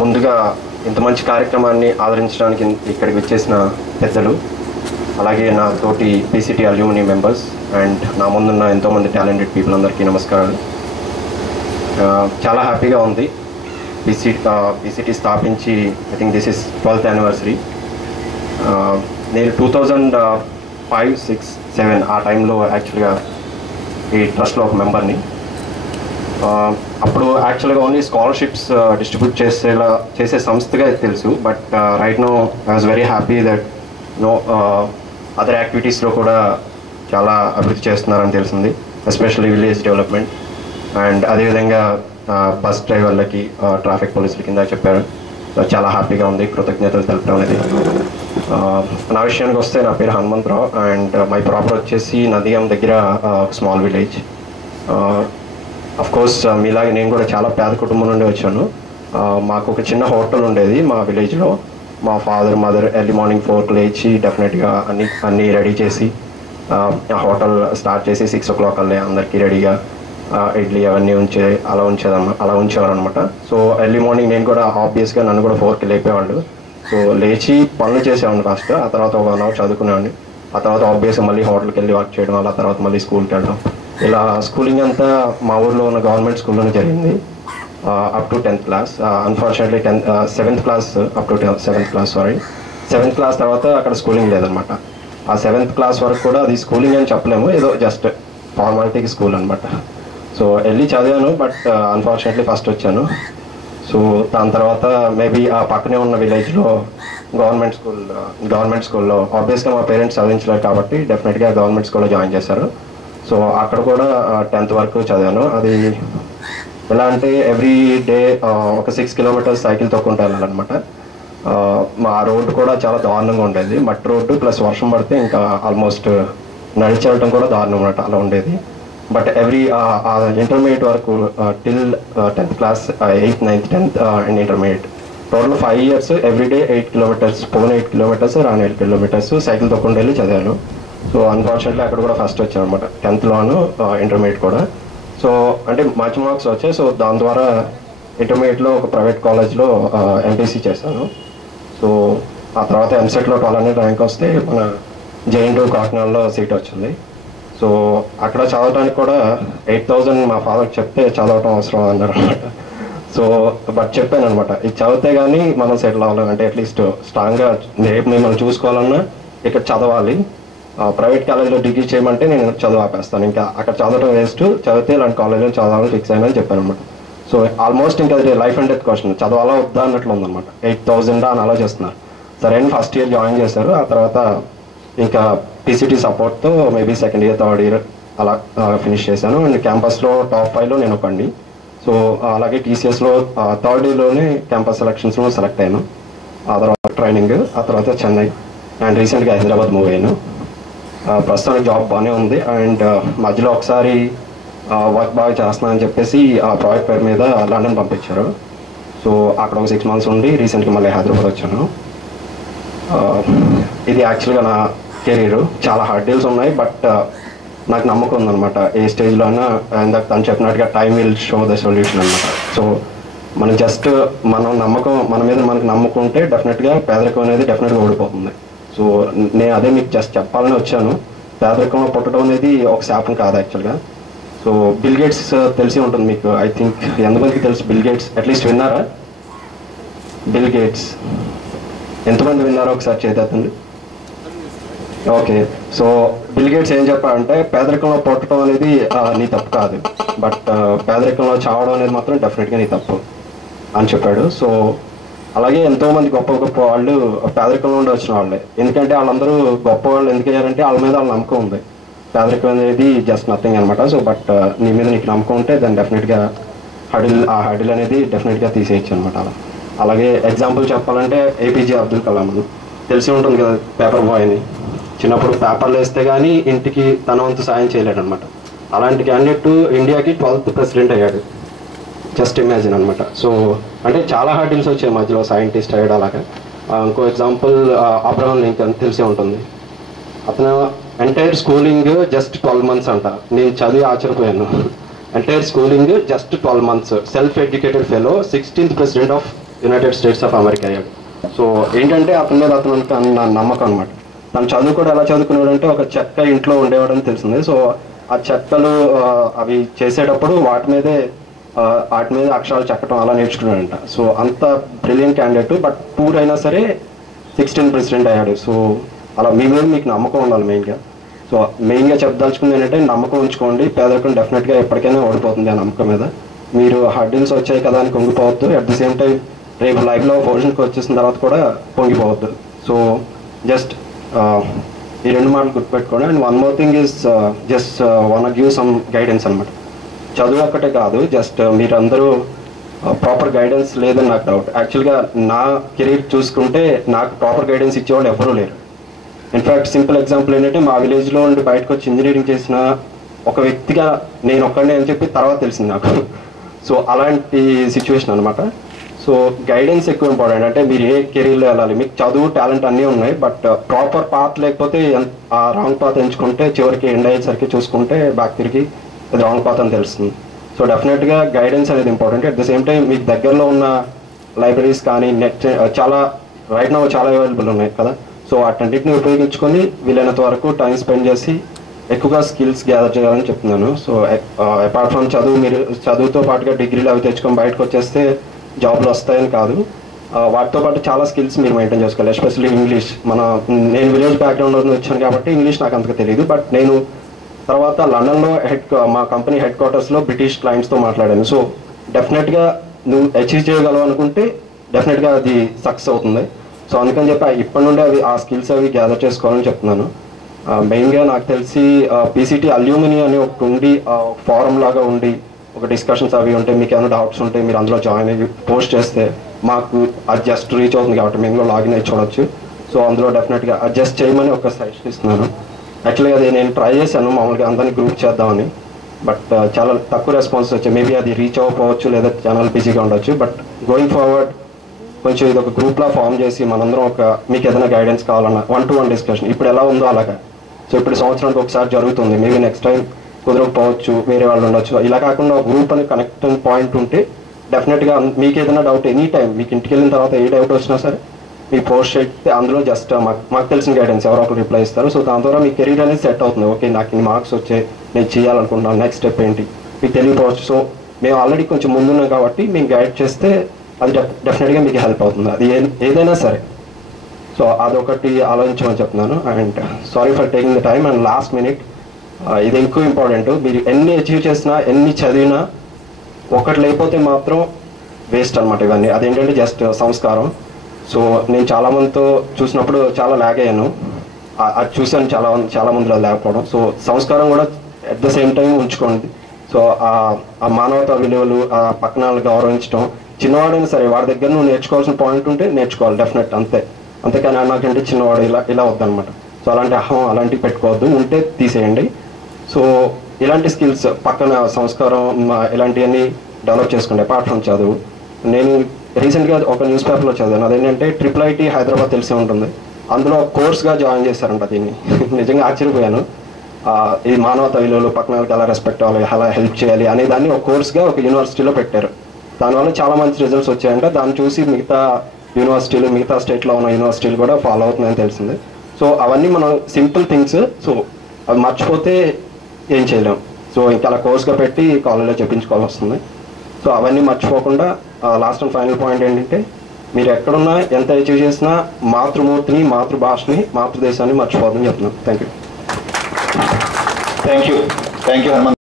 ముందుగా ఇంత మంచి కార్యక్రమాన్ని ఆదరించడానికి ఇక్కడికి వచ్చేసిన పెద్దలు, అలాగే నా తోటి పీసీటీ అల్యూమినీ మెంబర్స్ అండ్ నా ముందున్న ఎంతోమంది టాలెంటెడ్ పీపుల్ అందరికీ నమస్కారాలు. చాలా హ్యాపీగా ఉంది. పీసీటీ స్థాపించి I think this is 12th anniversary. నేను 2005, 6, 7 ఆ టైంలో యాక్చువల్గా ఈ ట్రస్ట్లో ఒక మెంబర్ని. అప్పుడు యాక్చువల్గా ఓన్లీ స్కాలర్షిప్స్ డిస్ట్రిబ్యూట్ చేసే సంస్థగా తెలుసు. But right now I was very happy that other యాక్టివిటీస్లో కూడా చాలా అభివృద్ధి చేస్తున్నారని తెలిసింది, ఎస్పెషల్లీ విలేజ్ డెవలప్మెంట్ అండ్ అదేవిధంగా బస్ డ్రైవర్లకి, ట్రాఫిక్ పోలీసుల కింద చెప్పారు. చాలా హ్యాపీగా ఉంది, కృతజ్ఞతలు తెలపడం అనేది. నా విషయానికి వస్తే నా పేరు హనుమంతరావు అండ్ మై ప్రాపర్ వచ్చేసి నందిగాం దగ్గర స్మాల్ విలేజ్. అఫ్కోర్స్ మీలాగే నేను కూడా చాలా పేద కుటుంబం నుండి వచ్చాను. మాకు ఒక చిన్న హోటల్ ఉండేది మా విలేజ్లో. మా ఫాదర్ మదర్ ఎర్లీ మార్నింగ్ 4కి లేచి డెఫినెట్గా అన్నీ రెడీ చేసి ఆ హోటల్ స్టార్ట్ చేసి 6 o'clock కల్లా అందరికీ రెడీగా ఇడ్లీ అవన్నీ అలా ఉంచేవారు అనమాట. సో ఎర్లీ మార్నింగ్ నేను కూడా ఆబ్వియస్గా నన్ను కూడా 4కి లేపేవాళ్ళు. సో లేచి పనులు చేసేవాడిని ఫస్ట్, ఆ తర్వాత 1 hour చదువుకునేవాడిని. ఆ తర్వాత ఆబ్వియస్గా మళ్ళీ హోటల్కి వెళ్ళి వర్క్ చేయడం, అలా తర్వాత మళ్ళీ స్కూల్కి వెళ్ళడం. ఇలా స్కూలింగ్ అంతా మా ఊర్లో ఉన్న గవర్నమెంట్ స్కూల్లోనే జరిగింది up to 10th class. Unfortunately 7th class up to 7th class 7th class తర్వాత అక్కడ స్కూలింగ్ లేదనమాట. ఆ 7th class వరకు కూడా అది స్కూలింగ్ అని చెప్పలేము, ఏదో జస్ట్ ఫార్మాలిటీకి స్కూల్ అనమాట. సో వెళ్ళి చదివాను, బట్ అన్ఫార్చునేట్లీ ఫస్ట్ వచ్చాను. సో దాని తర్వాత మేబీ ఆ పక్కనే ఉన్న విలేజ్లో గవర్నమెంట్ స్కూల్లో ఆబ్వియస్గా మా పేరెంట్స్ చదివించలేరు కాబట్టి డెఫినెట్గా గవర్నమెంట్ స్కూల్లో జాయిన్ చేశారు. సో అక్కడ కూడా 10th వరకు చదివాను. అది ఎలా అంటే ఎవ్రీ డే ఒక 6 kilometers సైకిల్ తొక్కుంటూ వెళ్ళాలన్నమాట. మా రోడ్డు కూడా చాలా దారుణంగా ఉండేది, మట్టి రోడ్డు ప్లస్ వర్షం పడితే ఇంకా ఆల్మోస్ట్ నడిచి వెళ్ళటం కూడా దారుణం అన్నమాట, అలా ఉండేది. బట్ ఎవ్రీ ఇంటర్మీడియట్ వరకు till 10th class 8th, 9th, 10th and intermediate total 5 years everyday 8 kilometers, పోనీ 8 kilometers, రాని 8 kilometers సైకిల్ తొక్కుంటూ వెళ్ళి చదివాను. సో అన్ఫార్చునేట్లీ అక్కడ కూడా ఫస్ట్ వచ్చాను అనమాట, 10thలోను ఇంటర్మీడియట్ కూడా. సో అంటే మంచి మార్క్స్ వచ్చాయి. సో దాని ద్వారా ఇంటర్మీడియట్లో ఒక ప్రైవేట్ కాలేజ్లో ఎంపీసీ చేశాను. సో ఆ తర్వాత ఎంసెట్లో 1200 ర్యాంక్ వస్తే మన JNU కాకినాడలో సీట్ వచ్చింది. సో అక్కడ చదవడానికి కూడా 8,000 మా ఫాదర్కి చెప్తే చదవటం అవసరం అన్నారు అనమాట. సో బట్ చెప్పాను అనమాట, ఇది చదివితే కానీ మనం సెటిల్ అవ్వాలి, అంటే అట్లీస్ట్ స్ట్రాంగ్గా రేపు మిమ్మల్ని చూసుకోవాలన్నా ఇక్కడ చదవాలి. ప్రైవేట్ కాలేజ్లో డిగ్రీ చేయమంటే నేను చదువు ఆపేస్తాను, ఇంకా అక్కడ చదవడం వేస్ట్, చదివితే ఇలాంటి కాలేజ్లో చదవాలని ఫిక్స్ అయినా అని చెప్పాను అనమాట. సో ఆల్మోస్ట్ ఇంకా అది లైఫ్ అండ్ డెత్ క్వశ్చన్, చదవాలా వద్దా అన్నట్లు ఉందన్నమాట. 8,000 అని ఆలోచిస్తున్నారు. సరే అని ఫస్ట్ ఇయర్ జాయిన్ చేశారు. ఆ తర్వాత ఇంకా పీసీటీ సపోర్ట్తో maybe second year, third year అలా ఫినిష్ చేశాను. అండ్ క్యాంపస్లో టాప్ 5లో నేను ఒకండి. సో అలాగే టీసీఎస్లో థర్డ్ ఇయర్లోనే క్యాంపస్ సెలక్షన్స్లో సెలెక్ట్ అయ్యాను. ఆ తర్వాత ట్రైనింగ్, ఆ తర్వాత చెన్నై అండ్ రీసెంట్గా హైదరాబాద్ మూవ్ అయ్యాను. ప్రస్తుతానికి జాబ్ బాగానే ఉంది. అండ్ మధ్యలో ఒకసారి వర్క్ బాగా చేస్తున్నా అని చెప్పేసి ఆ ప్రాజెక్ట్ పేరు మీద లండన్ పంపించారు. సో అక్కడ ఒక 6 months ఉండి రీసెంట్గా మళ్ళీ హైదరాబాద్ వచ్చాను. ఇది యాక్చువల్గా నా కెరీర్. చాలా హార్డ్ డీల్స్ ఉన్నాయి, బట్ నాకు నమ్మకం ఉందన్నమాట, ఏ స్టేజ్లో అయినా ఇందాక తను చెప్పినట్టుగా time will show the solution అనమాట. సో మనం జస్ట్ మన మీద మనకు నమ్మకం ఉంటే డెఫినెట్గా పేదరికం అనేది డెఫినెట్గా ఓడిపోతుంది. సో నేను అదే మీకు జస్ట్ చెప్పాలని వచ్చాను. పేదరికంలో పుట్టడం అనేది ఒక శాపం కాదు యాక్చువల్గా. సో బిల్ గేట్స్ తెలిసి ఉంటుంది మీకు, ఐ థింక్ ఎంతమందికి తెలుసు బిల్ గేట్స్? అట్లీస్ట్ విన్నారా బిల్ గేట్స్? ఎంతమంది విన్నారో ఒకసారి చేద్దండి. ఓకే, సో బిల్ గేట్స్ ఏం చెప్పారంటే పేదరికంలో పుట్టడం అనేది నీ తప్పు కాదు, బట్ పేదరికంలో చావడం అనేది మాత్రం డెఫినెట్గా నీ తప్పు అని చెప్పాడు. సో అలాగే ఎంతోమంది గొప్ప వాళ్ళు పేదరికంలో నుండి వచ్చిన వాళ్ళే. ఎందుకంటే వాళ్ళందరూ గొప్ప వాళ్ళు ఎందుకు అయ్యారంటే వాళ్ళ మీద వాళ్ళ నమ్మకం ఉంది. పేదరికం అనేది జస్ట్ నథింగ్ అనమాట. సో బట్ నీ మీద నీకు నమ్మకం ఉంటే దాన్ని డెఫినెట్గా ఆ హడిల్ అనేది డెఫినెట్గా తీసేయచ్చు అనమాట. అలాగే ఎగ్జాంపుల్ చెప్పాలంటే APJ అబ్దుల్ కలాం తెలిసి ఉంటుంది కదా, పేపర్ బాయ్ అని. చిన్నప్పుడు పేపర్లు వేస్తే కానీ ఇంటికి తన వంతు సాయం చేయలేడు అనమాట. అలాంటి క్యాండిడేట్ ఇండియాకి 12th president అయ్యాడు. జస్ట్ ఇమాజిన్ అనమాట. సో అంటే చాలా హార్డిల్స్ వచ్చాయి మధ్యలో, సైంటిస్ట్ అయ్యాడు అలాగా. ఇంకో ఎగ్జాంపుల్ అబ్రహం లింకన్ తెలిసే ఉంటుంది. అతను ఎంటైర్ స్కూలింగ్ జస్ట్ 12 months అంట. నేను చదివి ఆశ్చర్యపోయాను. Entire schooling just 12 months. Self educated fellow, 16th president of United states of America అయ్యాడు. సో ఏంటంటే అతని మీద అతను నా నమ్మకం అనమాట. తను చదువు కూడా ఎలా చదువుకునేవాడు అంటే ఒక చెక్క ఇంట్లో ఉండేవాడని తెలిసింది. సో ఆ చెక్కలు అవి చేసేటప్పుడు వాటి మీద అక్షరాలు చెక్కడం అలా నేర్చుకున్నాడంట. సో అంత బ్రిలియంట్ క్యాండిడేట్, బట్ పూర్ అయినా సరే 16 ప్రెసిడెంట్ అయ్యాడు. సో అలా మీ మీద మీకు నమ్మకం ఉండాలి మెయిన్గా. సో మెయిన్గా చెప్పదలుచుకుంది ఏంటంటే నమ్మకం ఉంచుకోండి. పేదరికం డెఫినెట్గా ఎప్పటికైనా ఓడిపోతుంది ఆ నమ్మకం మీద. మీరు హర్డిల్స్ వచ్చాయి కదా అని కుంగిపోవద్దు. అట్ ది సేమ్ టైం రేపు లైఫ్లో పొజిషన్కి వచ్చేసిన తర్వాత కూడా పొంగిపోవద్దు. సో జస్ట్ ఈ 2 మాటలు గుర్తుపెట్టుకోండి. And one more thing is just one give some guidance అనమాట. చదువు ఒక్కటే కాదు, జస్ట్ మీరందరూ ప్రాపర్ గైడెన్స్ లేదని నాకు డౌట్. యాక్చువల్గా నా కెరీర్ చూసుకుంటే నాకు ప్రాపర్ గైడెన్స్ ఇచ్చేవాళ్ళు ఎవరూ లేరు. ఇన్ఫ్యాక్ట్ సింపుల్ ఎగ్జాంపుల్ ఏంటంటే మా విలేజ్లో నుండి బయటకు వచ్చి ఇంజనీరింగ్ చేసిన ఒక వ్యక్తిగా నేను ఒక్కడే అని చెప్పి తర్వాత తెలిసింది నాకు. సో అలాంటి సిచ్యువేషన్ అనమాట. సో గైడెన్స్ ఎక్కువ ఇంపార్టెంట్. అంటే మీరు ఏ కెరీర్లో వెళ్ళాలి, మీకు చదువు టాలెంట్ అన్నీ ఉన్నాయి, బట్ ప్రాపర్ పాత్ లేకపోతే ఆ రాంగ్ పాత్ ఎంచుకుంటే చివరికి ఎండ్ అయ్యేసరికి చూసుకుంటే బ్యాక్ తిరిగి అది రాంగ్ పాత్ అని తెలుస్తుంది. సో డెఫినెట్గా గైడెన్స్ అనేది important. At the same time మీకు దగ్గరలో ఉన్న లైబ్రరీస్ కానీ నెట్ రైట్ నౌ చాలా అవైలబుల్ ఉన్నాయి కదా. సో వాటన్నిటిని ఉపయోగించుకొని వీలైనంత వరకు టైం స్పెండ్ చేసి ఎక్కువగా స్కిల్స్ గ్యాదర్ చేయాలని చెప్తున్నాను. సో అపార్ట్ ఫ్రమ్ చదువు, మీరు చదువుతో పాటుగా డిగ్రీలు అవి తెచ్చుకొని బయటకు వచ్చేస్తే జాబ్లు వస్తాయని కాదు. వాటితో పాటు చాలా స్కిల్స్ మీరు మెయింటైన్ చేసుకోవాలి. Especially English. నేను విలేజ్ బ్యాక్గ్రౌండ్ నుంచి వచ్చాను కాబట్టి ఇంగ్లీష్ నాకు అంతగా తెలియదు. బట్ నేను తర్వాత లండన్లో మా కంపెనీ హెడ్ క్వార్టర్స్లో బ్రిటిష్ క్లయింట్స్తో మాట్లాడాను. సో డెఫినెట్గా నువ్వు అచీవ్ చేయగలవు అనుకుంటే డెఫినెట్గా అది సక్సెస్ అవుతుంది. సో అందుకని చెప్పి ఇప్పటి నుండి ఆ స్కిల్స్ అవి గ్యాదర్ చేసుకోవాలని చెప్తున్నాను. మెయిన్గా నాకు తెలిసి పీసీటీ అల్యూమిని అని ఒకటి ఉండి ఫారం లాగా ఉండి ఒక డిస్కషన్స్ అవి ఉంటే మీకు ఏమైనా డౌట్స్ ఉంటే మీరు అందులో జాయిన్ అయ్యి పోస్ట్ చేస్తే మాకు అది జస్ట్ రీచ్ అవుతుంది కాబట్టి మేము కూడా లాగిన్ అయ్యి చూడొచ్చు. సో అందులో డెఫినెట్గా అడ్జస్ట్ చేయమని ఒక సజెషన్ ఇస్తున్నాను. యాక్చువల్గా అది నేను ట్రై చేశాను మామూలుగా అందరినీ గ్రూప్ చేద్దామని, బట్ చాలా తక్కువ రెస్పాన్స్ వచ్చాయి. మేబీ అది రీచ్ అవ్వకపోవచ్చు లేదా ఛానల్ బిజీగా ఉండొచ్చు. బట్ గోయింగ్ ఫార్వర్డ్ కొంచెం ఇది ఒక గ్రూప్లా ఫామ్ చేసి మనందరం మీకు ఏదైనా గైడెన్స్ కావాలన్నా 1-to-1 డిస్కషన్ ఇప్పుడు ఎలా ఉందో అలాగా. సో ఇప్పుడు సంవత్సరానికి ఒకసారి జరుగుతుంది, మేబీ నెక్స్ట్ టైం కుదరకపోవచ్చు, వేరే వాళ్ళు ఉండొచ్చు. ఇలా కాకుండా ఒక గ్రూప్ అని కనెక్టింగ్ పాయింట్ ఉంటే డెఫినెట్గా మీకు ఏదైనా డౌట్ ఎనీ టైం మీకు ఇంటికి వెళ్ళిన తర్వాత ఏ డౌట్ వచ్చినా సరే మీ పోస్ట్ చేస్తే అందులో జస్ట్ మాకు తెలిసిన గైడెన్స్ ఎవరో ఒకరు రిప్లై ఇస్తారు. సో దాని ద్వారా మీ కెరీర్ అనేది సెట్ అవుతుంది. ఓకే, నాకు ఇన్ని మార్క్స్ వచ్చాయి, నేను చేయాలనుకుంటున్నాను, నెక్స్ట్ స్టెప్ ఏంటి మీకు తెలియకపోవచ్చు. సో మేము ఆల్రెడీ కొంచెం ముందున్నాం కాబట్టి మేము గైడ్ చేస్తే అది డెఫినెట్గా మీకు హెల్ప్ అవుతుంది, అది ఏదైనా సరే. సో అదొకటి ఆలోచించమని చెప్తున్నాను. And sorry for taking the time. And last minute ఇది ఎక్కువ ఇంపార్టెంట్. మీరు ఎన్ని అచీవ్ చేసినా ఎన్ని చదివినా ఒకటి లేకపోతే మాత్రం వేస్ట్ అనమాట ఇవన్నీ. అదేంటంటే జస్ట్ సంస్కారం. సో నేను చాలామందితో చూసినప్పుడు చాలా ల్యాగ్ అయ్యాను, అది చూశాను చాలా మందిలో లేకపోవడం. సో సంస్కారం కూడా అట్ ద సేమ్ టైం ఉంచుకోండి. సో ఆ మానవతా విలువలు, ఆ పక్కన గౌరవించడం, చిన్నవాడైనా సరే వాడి దగ్గర నువ్వు నేర్చుకోవాల్సిన పాయింట్ ఉంటే నేర్చుకోవాలి డెఫినెట్, అంతేకాని నాకంటే చిన్నవాడు ఇలా వద్దనమాట. సో అలాంటి అలాంటివి పెట్టుకోవద్దు, ఉంటే తీసేయండి. సో ఇలాంటి స్కిల్స్ పక్కన సంస్కారం ఇలాంటివన్నీ డెవలప్ చేసుకోండి అపార్ట్ ఫ్రమ్ చదువు. నేను రీసెంట్గా ఒక న్యూస్ పేపర్లో చదివాను, అదేంటంటే IIIT హైదరాబాద్ తెలిసే ఉంటుంది, అందులో కోర్స్గా జాయిన్ చేశారంట దీన్ని. నిజంగా ఆశ్చర్యపోయాను. ఈ మానవతా విలువలు, పక్కన వాళ్ళకి ఎలా రెస్పెక్ట్ అవ్వాలి, ఎలా హెల్ప్ చేయాలి అనే దాన్ని ఒక కోర్స్గా ఒక యూనివర్సిటీలో పెట్టారు. దానివల్ల చాలా మంచి రిజల్ట్స్ వచ్చాయంట. దాన్ని చూసి మిగతా యూనివర్సిటీలు, మిగతా స్టేట్లో ఉన్న యూనివర్సిటీలు కూడా ఫాలో అవుతున్నాయని తెలిసింది. సో అవన్నీ మనం సింపుల్ థింగ్స్. సో అవి మర్చిపోతే ఏం చేయలేం. సో ఇంకా అలా కోర్స్గా పెట్టి కాలేజ్లో చెప్పించుకోవాల్సి వస్తుంది. సో అవన్నీ మర్చిపోకుండా లాస్ట్ అండ్ ఫైనల్ పాయింట్ ఏంటంటే మీరు ఎక్కడున్నా ఎంత అచీవ్ చేసినా మాతృమూర్తిని, మాతృభాషని, మాతృదేశాన్ని మర్చిపోదని చెప్తున్నాను. Thank you. Thank you Hanumanth.